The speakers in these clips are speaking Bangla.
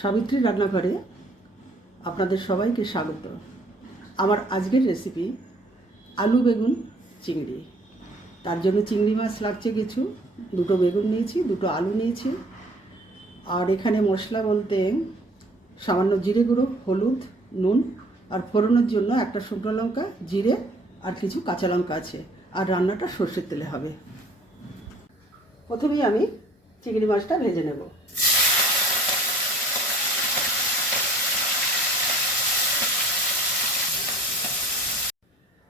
সাবিত্রী রান্নাঘরে আপনাদের সবাইকে স্বাগত। আমার আজকের রেসিপি আলু বেগুন চিংড়ি। তার জন্য চিংড়ি মাছ লাগছে কিছু, দুটো বেগুন নিয়েছি, দুটো আলু নিয়েছি। আর এখানে মশলা বলতে সামান্য জিরে গুঁড়ো, হলুদ, নুন আর ফোড়নের জন্য একটা শুকনো লঙ্কা, জিরে আর কিছু কাঁচা লঙ্কা আছে। আর রান্নাটা সর্ষের তেলে হবে। প্রথমেই আমি চিংড়ি মাছটা ভেজে নেব।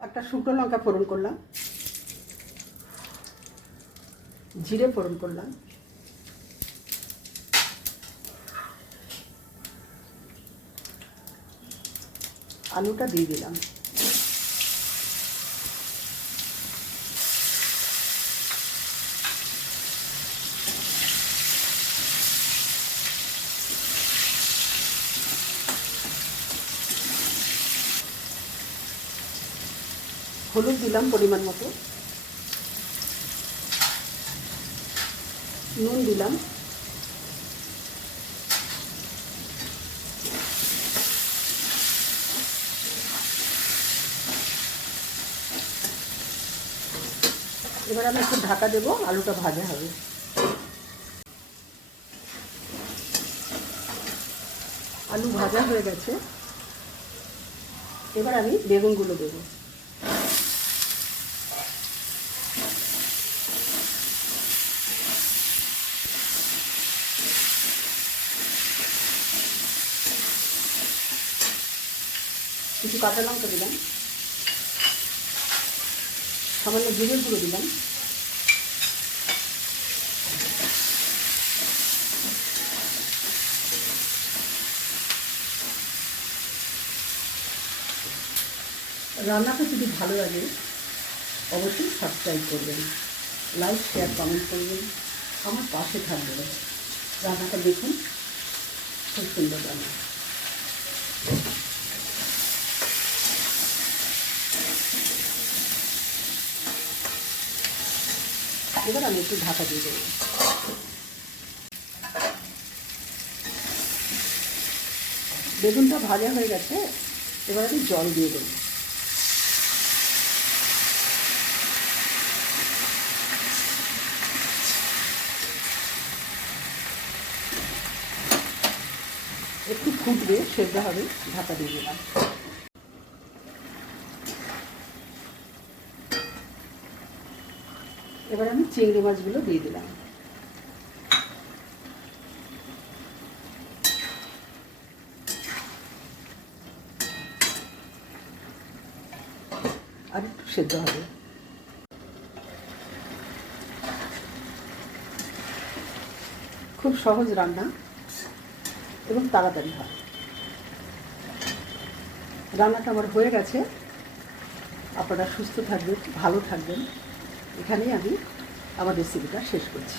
একটা শুকনো লঙ্কা ফোড়ন করলাম, জিরে ফোড়ন করলাম, আলুটা দিয়ে দিলাম, হলুদ দিলাম পরিমাণ মতো, নুন দিলাম, এবার আমি একটু ঢাকা দেবো, আলুটা ভাজা হবে। আলু ভাজা হয়ে গেছে, এবার আমি বেগুনগুলো দেবো। কিছু কাঁচা লঙ্কা দিলাম, সামান্য জিরের গুঁড়ো দিলাম, রান্নাটা যদি ভালো লাগে অবশ্যই সাবস্ক্রাইব করবেন, লাইক শেয়ার কমেন্ট করবেন, আমার পাশে থাকবেন। রান্নাটা দেখুন, খুব সুন্দর রান্না। এবার আমি একটু ঢাকা দিয়ে দেবো। বেগুনটা ভাজা হয়ে গেছে, এবার আমি জল দিয়ে দেবো। একটু ফুটবে, সেদ্ধ হবে, ঢাকা দিয়ে দিলাম। এবার আমি চিংড়ি মাছগুলো দিয়ে দিলাম। আর একটু সেদ্ধ হবে। খুব সহজ রান্না এবং তাড়াতাড়ি হয়। রান্নাটা আমার হয়ে গেছে। আপনারা সুস্থ থাকবেন, ভালো থাকবেন। এখানেই আমি আমার রেসিপিটা শেষ করছি।